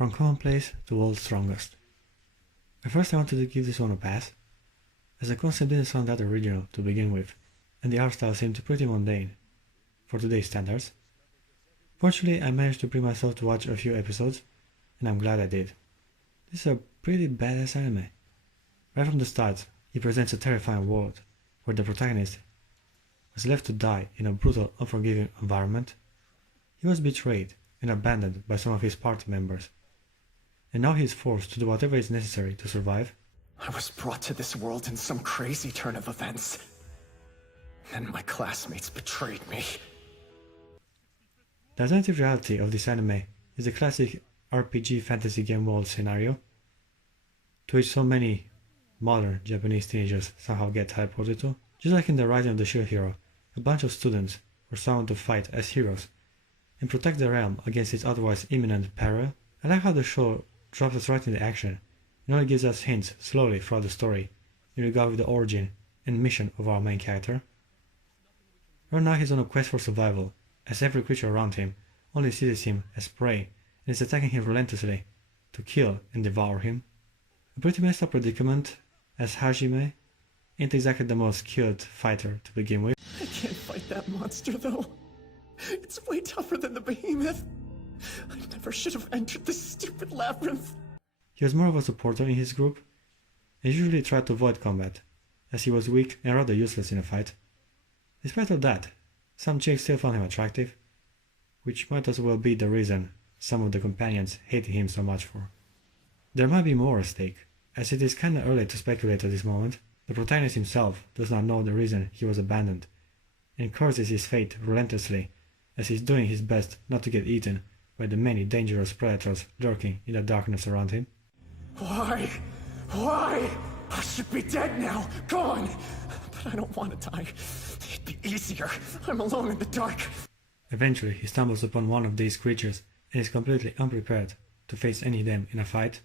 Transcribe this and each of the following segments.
from commonplace to world's strongest. At first I wanted to give this one a pass, as the concept didn't sound that original to begin with, and the art style seemed pretty mundane for today's standards. Fortunately, I managed to bring myself to watch a few episodes, and I'm glad I did. This is a pretty badass anime. Right from the start, he presents a terrifying world where the protagonist was left to die in a brutal, unforgiving environment. He was betrayed and abandoned by some of his party members, and now he is forced to do whatever is necessary to survive. I was brought to this world in some crazy turn of events. Then my classmates betrayed me. The alternative reality of this anime is the classic RPG fantasy game world scenario, to which so many modern Japanese teenagers somehow get teleported to. Just like in The Rising of the Shield Hero, a bunch of students were summoned to fight as heroes and protect the realm against its otherwise imminent peril. I like how the show drops us right into action and only gives us hints slowly throughout the story in regard with the origin and mission of our main character. Right now he's on a quest for survival, as every creature around him only sees him as prey and is attacking him relentlessly to kill and devour him. A pretty messed up predicament, as Hajime ain't exactly the most skilled fighter to begin with. I can't fight that monster though. It's way tougher than the behemoth. I never should have entered this stupid labyrinth. He was more of a supporter in his group and usually tried to avoid combat, as he was weak and rather useless in a fight. Despite all that, some chicks still found him attractive, which might as well be the reason some of the companions hated him so much for. There might be more at stake, as it is kinda early to speculate at this moment. The protagonist himself does not know the reason he was abandoned, and curses his fate relentlessly as he's doing his best not to get eaten by the many dangerous predators lurking in the darkness around him. Why? Why? I should be dead now, gone. But I don't want to die. It'd be easier. I'm alone in the dark. Eventually, he stumbles upon one of these creatures and is completely unprepared to face any of them in a fight.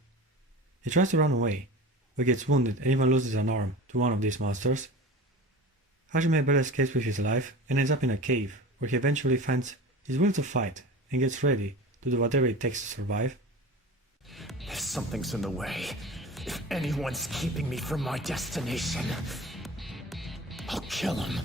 He tries to run away, but gets wounded and even loses an arm to one of these monsters. Hajime barely escapes with his life and ends up in a cave where he eventually finds his will to fight and gets ready to do whatever it takes to survive. If something's in the way, if anyone's keeping me from my destination, I'll kill him.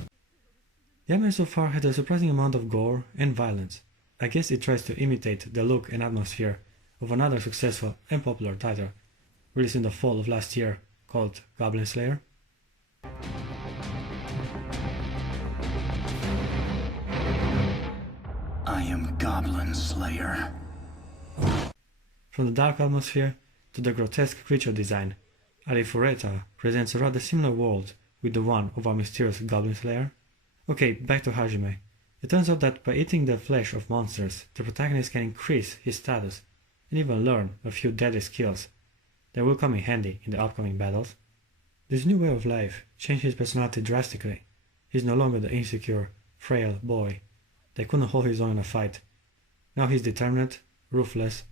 The anime so far had a surprising amount of gore and violence. I guess it tries to imitate the look and atmosphere of another successful and popular title released in the fall of last year called Goblin Slayer. I am Goblin Slayer. From the dark atmosphere to the grotesque creature design, Arifureta presents a rather similar world with the one of our mysterious Goblin Slayer. Okay, back to Hajime. It turns out that by eating the flesh of monsters, the protagonist can increase his status and even learn a few deadly skills that will come in handy in the upcoming battles. This new way of life changed his personality drastically. He's no longer the insecure, frail boy that couldn't hold his own in a fight. Now he's determined, ruthless,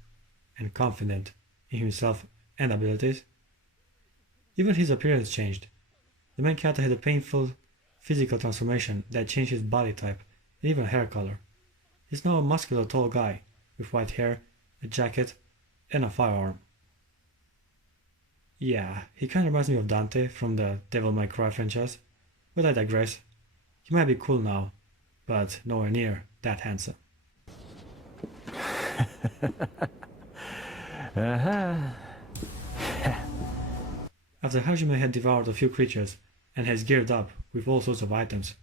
and confident in himself and abilities. Even his appearance changed. The main character had a painful physical transformation that changed his body type and even hair color. He's now a muscular tall guy with white hair, a jacket, and a firearm. Yeah, he kinda reminds me of Dante from the Devil May Cry franchise, but I digress. He might be cool now, but nowhere near that handsome. After Hajime had devoured a few creatures and has geared up with all sorts of items,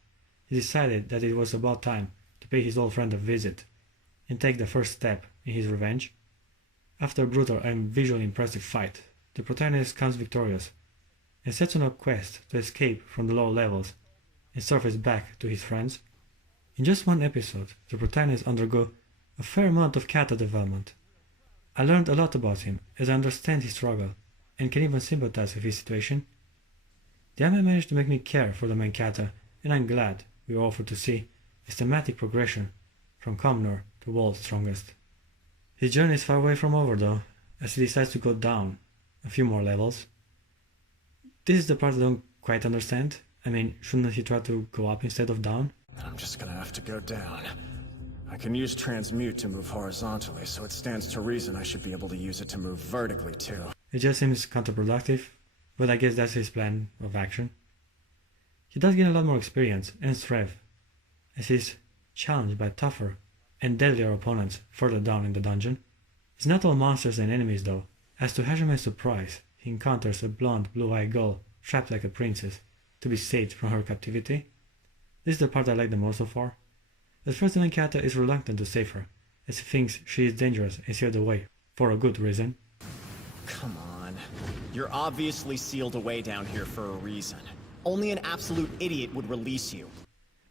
he decided that it was about time to pay his old friend a visit and take the first step in his revenge. After a brutal and visually impressive fight, the protagonist comes victorious and sets on a quest to escape from the lower levels and surface back to his friends. In just one episode, the protagonist undergo a fair amount of character development. I learned a lot about him as I understand his struggle and can even sympathize with his situation. The anime managed to make me care for the main character, and I'm glad we were offered to see his thematic progression from commoner to world's strongest. His journey is far away from over though, as he decides to go down a few more levels. This is the part I don't quite understand. I mean, shouldn't he try to go up instead of down? I'm just gonna have to go down. I can use transmute to move horizontally, so it stands to reason I should be able to use it to move vertically too. It just seems counterproductive, but I guess that's his plan of action. He does gain a lot more experience and strength, as he's challenged by tougher and deadlier opponents further down in the dungeon. It's not all monsters and enemies though, as to Hajime's surprise, he encounters a blonde blue-eyed girl trapped like a princess to be saved from her captivity. This is the part I like the most so far. At first the main character is reluctant to save her, as he thinks she is dangerous and sealed away, for a good reason. Come on. You're obviously sealed away down here for a reason. Only an absolute idiot would release you.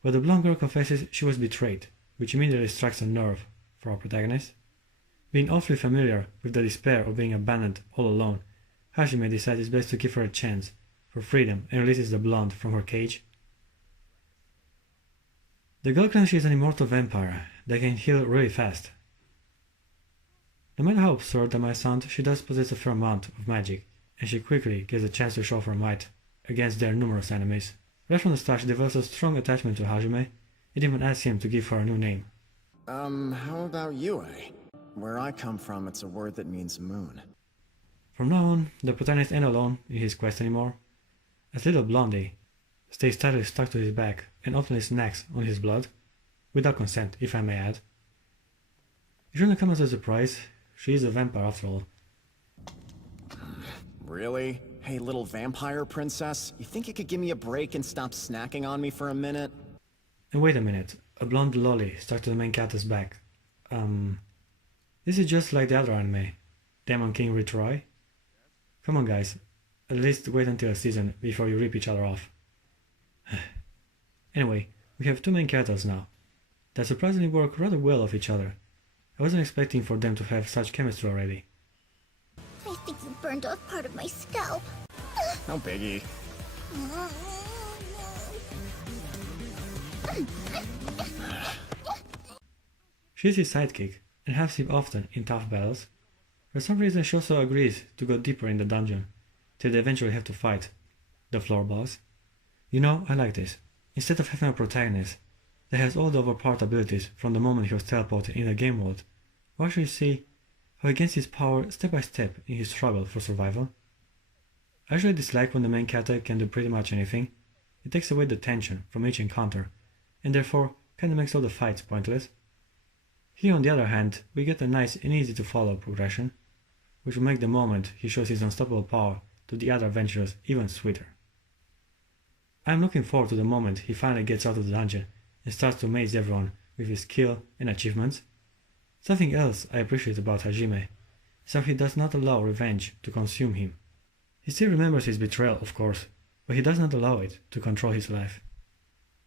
But the blonde girl confesses she was betrayed, which immediately strikes a nerve for our protagonist. Being awfully familiar with the despair of being abandoned all alone, Hajime decides it's best to give her a chance for freedom and releases the blonde from her cage. The girl claims she is an immortal vampire that can heal really fast. No matter how absurd that might sound, she does possess a fair amount of magic, and she quickly gets a chance to show her might against their numerous enemies. Right from the start she develops a strong attachment to Hajime. It even asks him to give her a new name. How about Yue? Where I come from, it's a word that means moon. From now on, the protagonist ain't alone in his quest anymore, as little Blondie stays tightly stuck to his back and often snacks on his blood, without consent, if I may add. It shouldn't come as a surprise, she is a vampire after all. Really? Hey, little vampire princess, you think you could give me a break and stop snacking on me for a minute? And wait a minute, a blonde lolly stuck to the main character's back. This is just like the other anime, Demon King Retry. Come on guys, at least wait until a season before you rip each other off. Anyway, we have two main characters now, that surprisingly work rather well off each other. I wasn't expecting for them to have such chemistry already. I think you burned off part of my scalp. No biggie. She's his sidekick, and helps him often in tough battles. For some reason she also agrees to go deeper in the dungeon, till they eventually have to fight the floor boss. You know, I like this. Instead of having a protagonist that has all the overpowered abilities from the moment he was teleported in the game world, we actually see how he gains his power step by step in his struggle for survival. I actually dislike when the main character can do pretty much anything. It takes away the tension from each encounter, and therefore kinda makes all the fights pointless. Here on the other hand, we get a nice and easy to follow progression, which will make the moment he shows his unstoppable power to the other adventurers even sweeter. I am looking forward to the moment he finally gets out of the dungeon and starts to amaze everyone with his skill and achievements. Something else I appreciate about Hajime is how he does not allow revenge to consume him. He still remembers his betrayal, of course, but he does not allow it to control his life.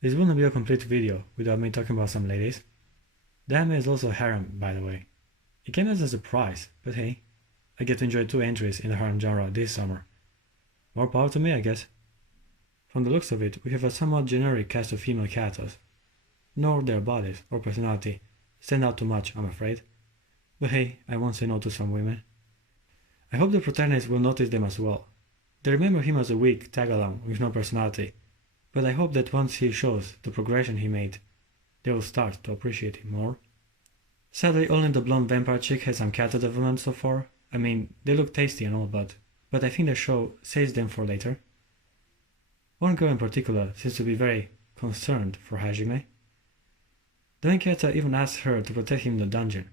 This wouldn't be a complete video without me talking about some ladies. The anime is also a harem, by the way. It came as a surprise, but hey, I get to enjoy two entries in the harem genre this summer. More power to me, I guess. From the looks of it, we have a somewhat generic cast of female characters. Nor their bodies or personality stand out too much, I'm afraid. But hey, I won't say no to some women. I hope the protagonists will notice them as well. They remember him as a weak tag-along with no personality, but I hope that once he shows the progression he made, they will start to appreciate him more. Sadly, only the blonde vampire chick has some character development so far. I mean, they look tasty and all, but I think the show saves them for later. One girl in particular seems to be very concerned for Hajime. The main character even asks her to protect him in the dungeon,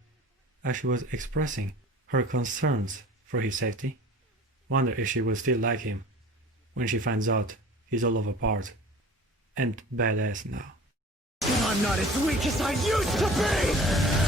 as she was expressing her concerns for his safety. Wonder if she will still like him when she finds out he's all overpowered and badass now. I'm not as weak as I used to be!